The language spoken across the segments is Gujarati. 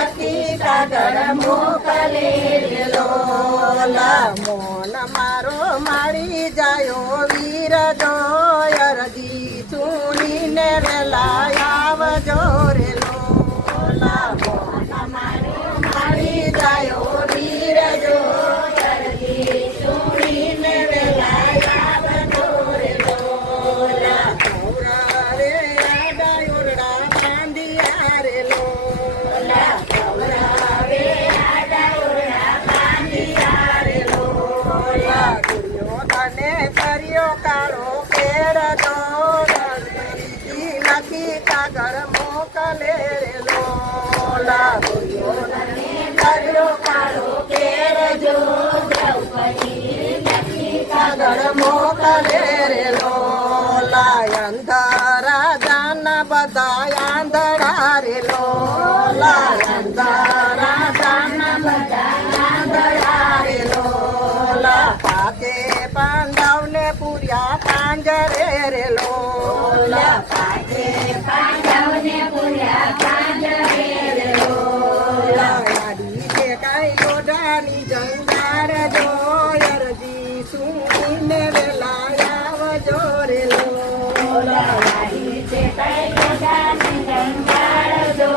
લખી કાગળ મોકલેલો મોન મારો મારી જાયો વીર જો અરજી સુણીને વેલા આવજો રે લોલા મોન મારો મારી જાયો વીર જો અરજી સુણીને વેલા આવજો રે લોલા કૌરારે આડાયોરડા બાંધિયા રે લોલા કૌરારે આડાયોરડા બાંધિયા રે લોલા દુર્યોધને કર્યો કાળો કેળ જો લખી કાગળ મોકલે રે લોલા દુર્યોધને કર્યો કાળો કેળ જો દ્રૌપદી લખી કાગળ મોકલે રે લોલા અંધારા જાના બધા આંધળા રે લોલા અંધારા જાના બધા આંધળા રે લોલા પાકે પાંડવને પૂર્યા પાંજરે રે લોલા પાકે પાંડવને પૂર્યા પાંજરે રે લોલા ગાડી છે કાઈ લોઢાની જંગાર જો અરજી સુણીને વેલા આવજો રે લોલા ગાડી છે કાઈ લોઢાની જંગાર જો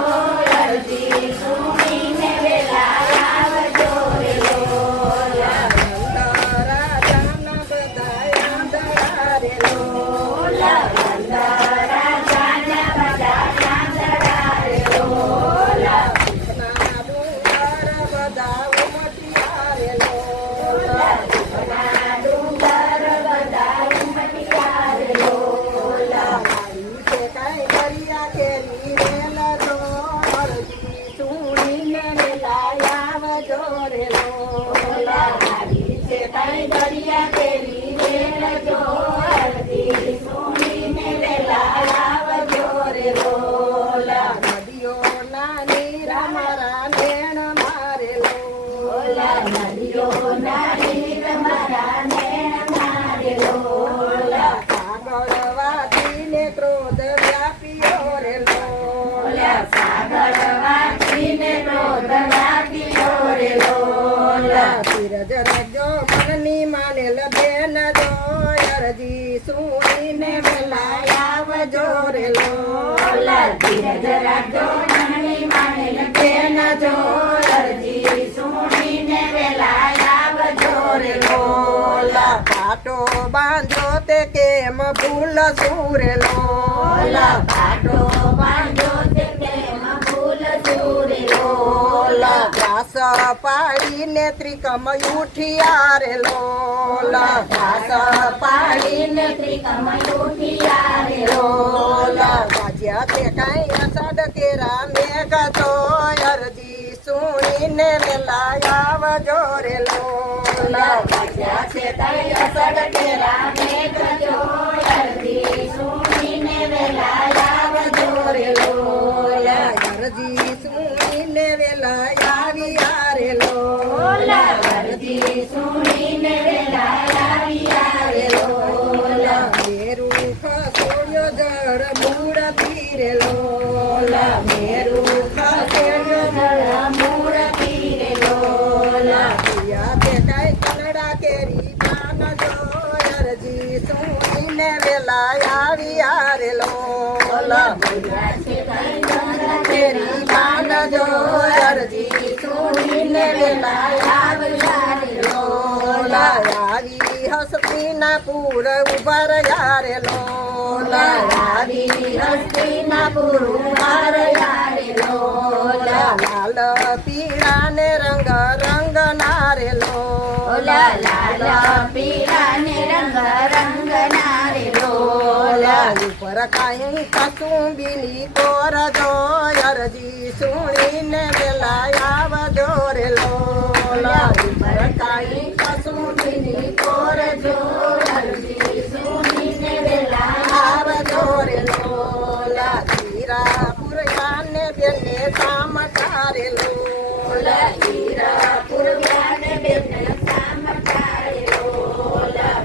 અરજી સુણીને વેલા આવજો રે લોલા અંધારા જાના બધા આંધળા રે લોલા અંધારા જાના બધા આંધળા રે લોલા ના ડુંગર બધા ઉમટ્યા રે લોલા ના ડુંગર બધા ઉમટ્યા રે લોલા મારી છે કાઈ દરિયા કેરી રેલ જો અરજી સુણીને વેલા આવજો રે લોલા મારી છે કાઈ દરિયા કેરી રેલ જો અરજી સુણીને વેલા આવજો રે લોલા નદીઓના નીર મારા નેણ મારે લોલા નદીઓના નીર મારા નેણ મારે લોલા સાગર વાટીને ક્રોધ વ્યાપ્યો રે લોલા સાગર વાટીને ક્રોધ વ્યાપ્યો રે લોલા ધીરજ રજો મનની માનેલ બેન જો અરજી સુણીને વેલા આવજો રે લોલા ધીરજ રાખજો મનની માનેલ બેન જો અરજી સુણીને વેલા આવજો રે લોલા પાટો બાંધો તે કેમ ભૂલશું રે લોલા પાટો બાંધો તે કેમ ભૂલશું રે લોલા ઘાસ પાડીને ત્રિકમ ઉઠિયા રે લોલા ઘાસ પાડીને ત્રિકમ ઉઠિયા રે લોલા વાજ્યા તે કાંઈ અષાઢ કેરા મેઘ તો અરજી સુણીને વેલા આવજો રે લોલા વાજ્યા છે કાંઈ અષાઢ કેરા મેઘ તો અરજી સુણીને વેલા આવજો રે લોલા અરજી સુણીને વેલા આવ્યા રે લોલા અરજી સુણીને વેલા આવ્યા રે લોલા મેરું ખસોડ્યો જળ મૂળથી રે લોલા મેરું ખસોડ્યો જળ મૂળથી રે લોલા પિયા તે કાંઈ કનડા કેરી પાન જો અરજી સુણીને વેલા આવ્યા રે લોલા પિયા તે કાંઈ કનડા કેરી પાન જો અરજી સુણીને વેલા આવ્યા રે લોલા આવી હસ્તિનાપુર ઉભા રહ્યા રે લોલા આવી હસ્તિનાપુર ઉભા રહ્યા રે લોલા લાલ પીળા ને રંગ રંગ ના રે લોલા લાલ પીળા ને રંગ રંગ ના રે લોલા ઉપર કાંઈ કસુંબીની કોર જો અરજી સુણીને વેલા આવજો રે લોલા ઉપર કાંઈ કસુંબીની કોર જો અરજી સુણીને વેલા આવજો રે લોલા હીરાપુર યાને બેને સામટા રે લોલા હીરાપુર યાને બેને સામટા રે લોલા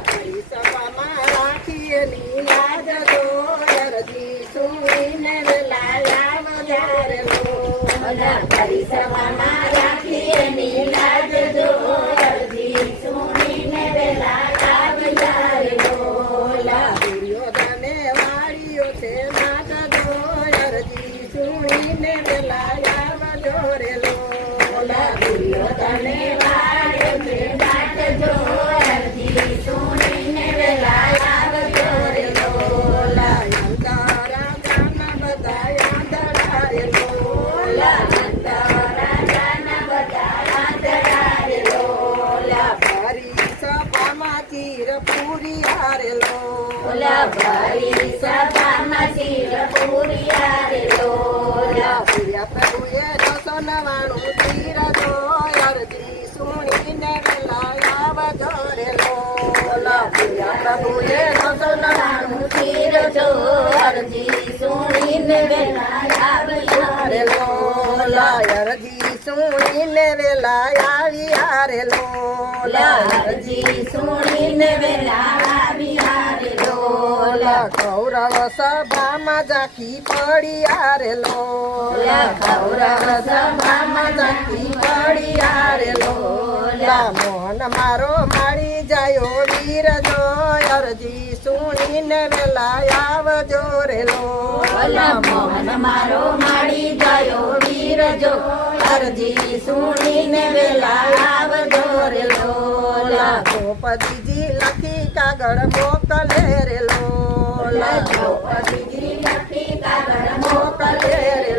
સભામાં રાખીએ ની લાજ જો અરજી સુણીને વેલા આવજો રે લોલા ઓલા પરિસરમાં રાખી એની લાજ જો અરજી સુણીને વેલા આવ્યા રે લોલા દુર્યોધને વાળ્યો છે નાગ જો અરજી સુણીને વેલા આવજો રે લોલા દુર્યોધને વાળ્યો છે નાટ જો અરજી સુણીને વેલા આવજો રે લોલા અંધારા ગામના બધા આંધળા રે ઓલા રાજાના બધા આંધળા રે લોલા ભારી સભામાં ચીર પૂરી હારે ઓલા ભારી સભામાં ચીર પૂરિયા રે લોલા પૂર્યા પ્રભુએ 299 ચીર જો અરજી સુણીને વેલા આવજો રે લોલા પૂર્યા પ્રભુએ 299 ચીર જો અરજી સુણીને વેલા આવ્યા રે રે લોલા અરજી સુણીને વેલા આવ્યા રે લોલા અરજી સુણીને વેલા આવ્યા રે લોલા કૌરવ સભામાં ઝાંખી પડી હારે લોલા કૌરવ સભામાં ઝાંખી પડી હારે લોલા મોહન મારો મારી જાયો વીર જો અરજી સુણીને વેલા આવજો રે ઓલા મોહન મારો માડી ગયો વીર જો અરજી સુણીને વેલા આવજો રે લોલા દ્રૌપદીજી લખી કાગળ મોકલે રે લોલા દ્રૌપદીજી લખી કાગળ મોકલે રે